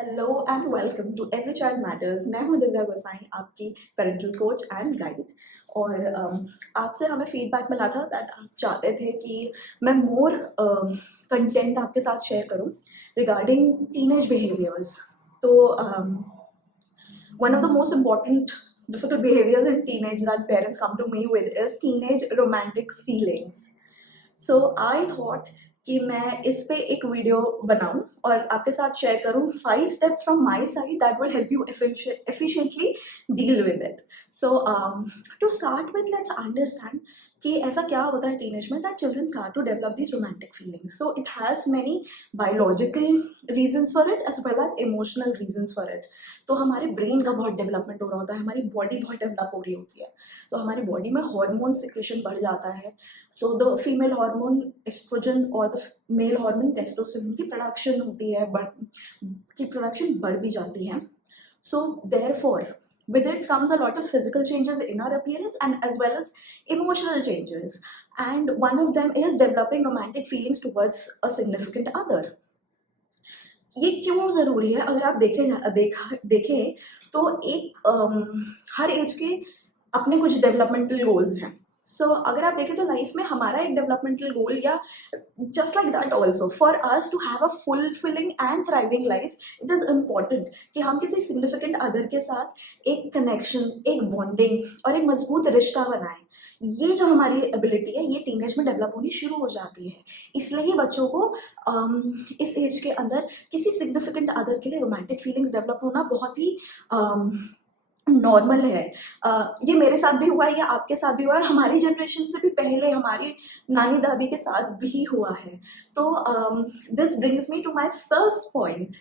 Hello and welcome to every child matters. मैं हूं दिव्या गोसाई, आपकी पेरेंटल कोच एंड गाइड। और आपसे हमें फीडबैक मिला था दैट आप चाहते थे कि मैं मोर कंटेंट आपके साथ शेयर करूं रिगार्डिंग टीनेज बिहेवियर्स। तो one of the most important difficult behaviors in teenage that parents come to me with is teenage romantic feelings. So I thought कि मैं इस पे एक वीडियो बनाऊं और आपके साथ शेयर करूं 5 steps from my side that will help you efficiently deal with it. So to start with let's understand कि ऐसा क्या होता है टीनेज में that children start to develop this romantic feelings. So it has many biological reasons for it as well as emotional reasons for it. तो हमारे brain का बहुत डेवलपमेंट हो रहा होता है, हमारी बॉडी बहुत डेवलप हो रही होती है, तो हमारी बॉडी में हार्मोन सिक्रेशन बढ़ जाता है। So the female hormone estrogen और द मेल हार्मोन टेस्टोस्टेरोन की प्रोडक्शन होती है, की प्रोडक्शन बढ़ भी जाती है। So therefore with it comes a lot of physical changes in our appearance and as well as emotional changes, and one of them is developing romantic feelings towards a significant other. ये क्यों ज़रूरी है? अगर आप देखें तो एक हर as के अपने कुछ डेवलपमेंटल गोल्स हैं। सो अगर आप देखें तो लाइफ में हमारा एक डेवलपमेंटल गोल या just like that also for us to have a fulfilling and thriving life, it is important कि हम किसी सिग्निफिकेंट अदर के साथ एक कनेक्शन, एक बॉन्डिंग और एक मजबूत रिश्ता बनाएं। ये जो हमारी एबिलिटी है ये टीनेज में डेवलप होनी शुरू हो जाती है। इसलिए ही बच्चों को इस एज के अंदर किसी सिग्निफिकेंट अदर के लिए रोमांटिक फीलिंग्स डेवलप होना बहुत ही नॉर्मल है। ये मेरे साथ भी हुआ है या आपके साथ भी हुआ है और हमारी जनरेशन से भी पहले हमारी नानी दादी के साथ भी हुआ है। तो this brings me to my first point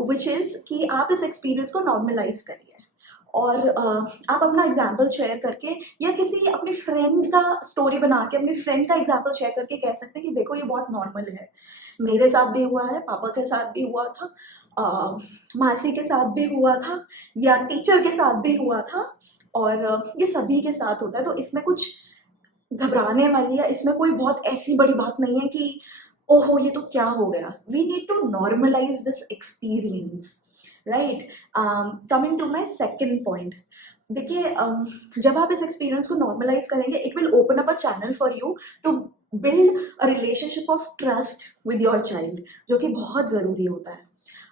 which is कि आप इस एक्सपीरियंस को नॉर्मलाइज करिए और आप अपना एग्जाम्पल शेयर करके या किसी अपनी फ्रेंड का स्टोरी बना के अपनी फ्रेंड का एग्जाम्पल शेयर करके कह सकते हैं कि देखो ये बहुत नॉर्मल है, मेरे साथ भी हुआ है, पापा के साथ भी हुआ था, मासी के साथ भी हुआ था या टीचर के साथ भी हुआ था और ये सभी के साथ होता है। तो इसमें कुछ घबराने वाली या इसमें कोई बहुत ऐसी बड़ी बात नहीं है कि ओहो ये तो क्या हो गया। We need to normalize this experience, right. Coming to my second point, देखिए जब आप इस एक्सपीरियंस को नॉर्मलाइज करेंगे it will open up a channel for you to build a relationship of trust with your child, जो कि बहुत ज़रूरी होता है।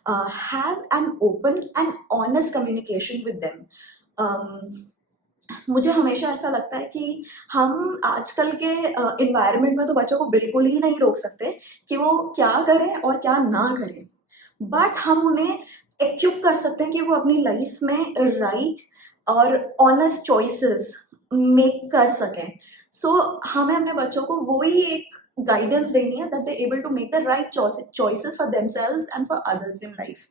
Have an open and honest communication with them. मुझे हमेशा ऐसा लगता है कि हम आजकल के इन्वायरमेंट में तो बच्चों को बिल्कुल ही नहीं रोक सकते कि वो क्या करें और क्या ना करें, बट हम उन्हें इक्विप कर सकते हैं कि वो अपनी लाइफ में राइट और ऑनेस्ट चॉइसेस मेक कर सकें। सो हमें अपने बच्चों को वही एक गाइडेंस देनी है that they able to make the right choices for themselves and for others in life.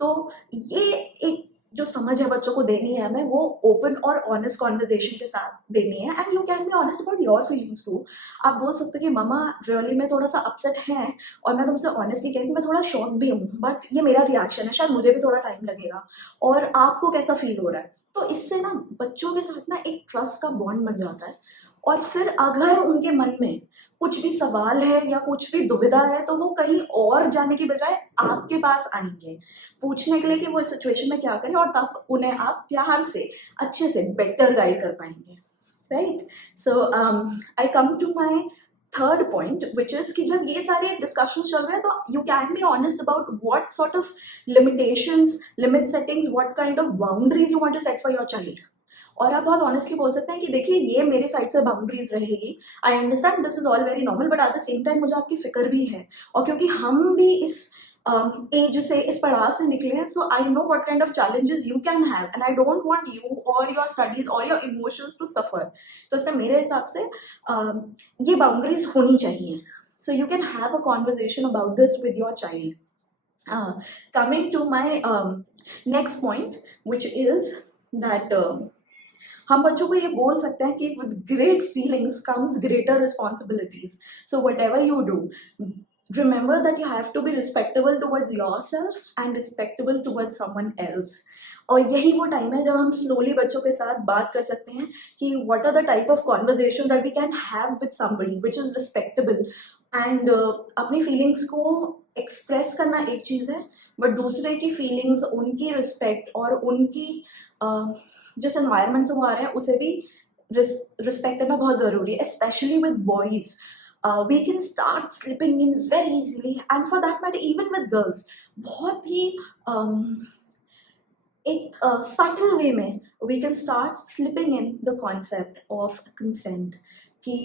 तो ये एक जो समझ है बच्चों को देनी है हमें, वो ओपन और ऑनेस्ट कॉन्वर्जेशन के साथ देनी है। And you can be honest about your feelings too. आप बोल सकते हो कि मम्मा रियली मैं थोड़ा सा अपसेट है और मैं तुमसे ऑनेस्टली कह रही हूँ मैं थोड़ा शॉक भी हूँ, बट ये मेरा रिएक्शन है, शायद मुझे भी थोड़ा टाइम लगेगा और आपको कैसा फील हो रहा है। तो इससे ना बच्चों के साथ ना एक ट्रस्ट का बॉन्ड बन जाता है और फिर अगर उनके मन में कुछ भी सवाल है या कुछ भी दुविधा है तो वो कहीं और जाने की बजाय आपके पास आएंगे पूछने के लिए कि वो इस सिचुएशन में क्या करें, और तब उन्हें आप प्यार से अच्छे से बेटर गाइड कर पाएंगे, राइट। So I come to my third point which is कि जब ये सारे डिस्कशन चल रहे हैं तो you can be honest about what sort of limitations, limit settings, what kind of boundaries you want to set for your child. और आप बहुत ऑनेस्टली बोल सकते हैं कि देखिए ये मेरे साइड से बाउंड्रीज रहेगी, I understand this is all very normal, but at the same time मुझे आपकी फिक्र भी है और क्योंकि हम भी इस एज से, इस पड़ाव से निकले हैं, so I know what kind of challenges you can have and I don't want you और योर स्टडीज और योर इमोशंस टू सफर। तो इसलिए मेरे हिसाब से ये बाउंड्रीज होनी चाहिए। So you can have a conversation about this with your child. Coming to my next point which is that हम बच्चों को ये बोल सकते हैं कि with great feelings comes greater responsibilities. So what ever you do, remember that you have to be respectable towards yourself and respectable towards someone else। और यही वो टाइम है जब हम स्लोली बच्चों के साथ बात कर सकते हैं कि what are the type of conversation that we can have with somebody which is respectable। And अपनी फीलिंग्स को एक्सप्रेस करना एक चीज़ है, बट दूसरे की फीलिंग्स, उनकी रिस्पेक्ट और उनकी जिस एनवायरनमेंट से वो आ रहे हैं उसे भी रिस्पेक्ट करना बहुत ज़रूरी है, specially with boys. We can start slipping in very easily, and for that matter even with girls, बहुत ही एक subtle way में we can start slipping in the concept of consent. कि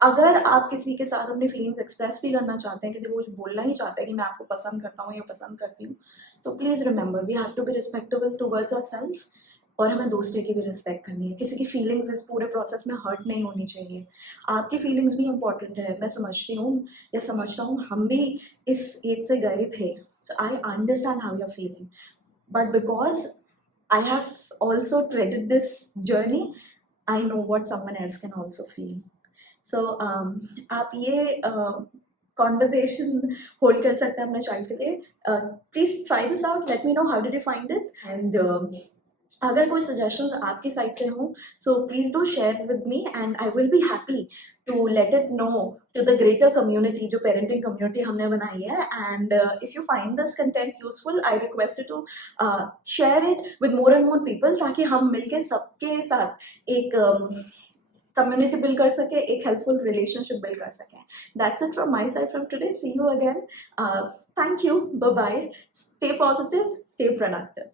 अगर आप किसी के साथ अपनी फीलिंग्स एक्सप्रेस भी करना चाहते हैं, किसी को कुछ बोलना ही चाहते हैं कि मैं आपको पसंद करता हूँ या पसंद करती हूँ, तो please remember we have to be respectable towards ourself, और हमें दूसरे की भी रिस्पेक्ट करनी है. किसी की फीलिंग्स इस पूरे प्रोसेस में हर्ट नहीं होनी चाहिए. आपकी फीलिंग्स भी इंपॉर्टेंट है, मैं समझती हूँ या समझता हूँ, हम भी इस एज से गए थे, so I understand how you are feeling, but because I have also treaded this journey, I know what someone else can also feel. So आप ये कॉन्वर्जेशन होल्ड कर सकते हैं अपने चाइल्ड के लिए. Please try this out, let me know how did you find it, and अगर कोई सजेशंस आपकी साइड से हो, so please do share with me and I will be happy to let it know to the greater community, जो parenting community हमने बनाई है. And if you find this content useful, I request you to share it with more and more people, ताकि हम मिलके सबके साथ एक कम्युनिटी बिल्ड कर सके, एक हेल्पफुल रिलेशनशिप बिल्ड कर सकें. That's it from my side from today. See you again. Thank you. Bye bye. Stay positive, stay productive.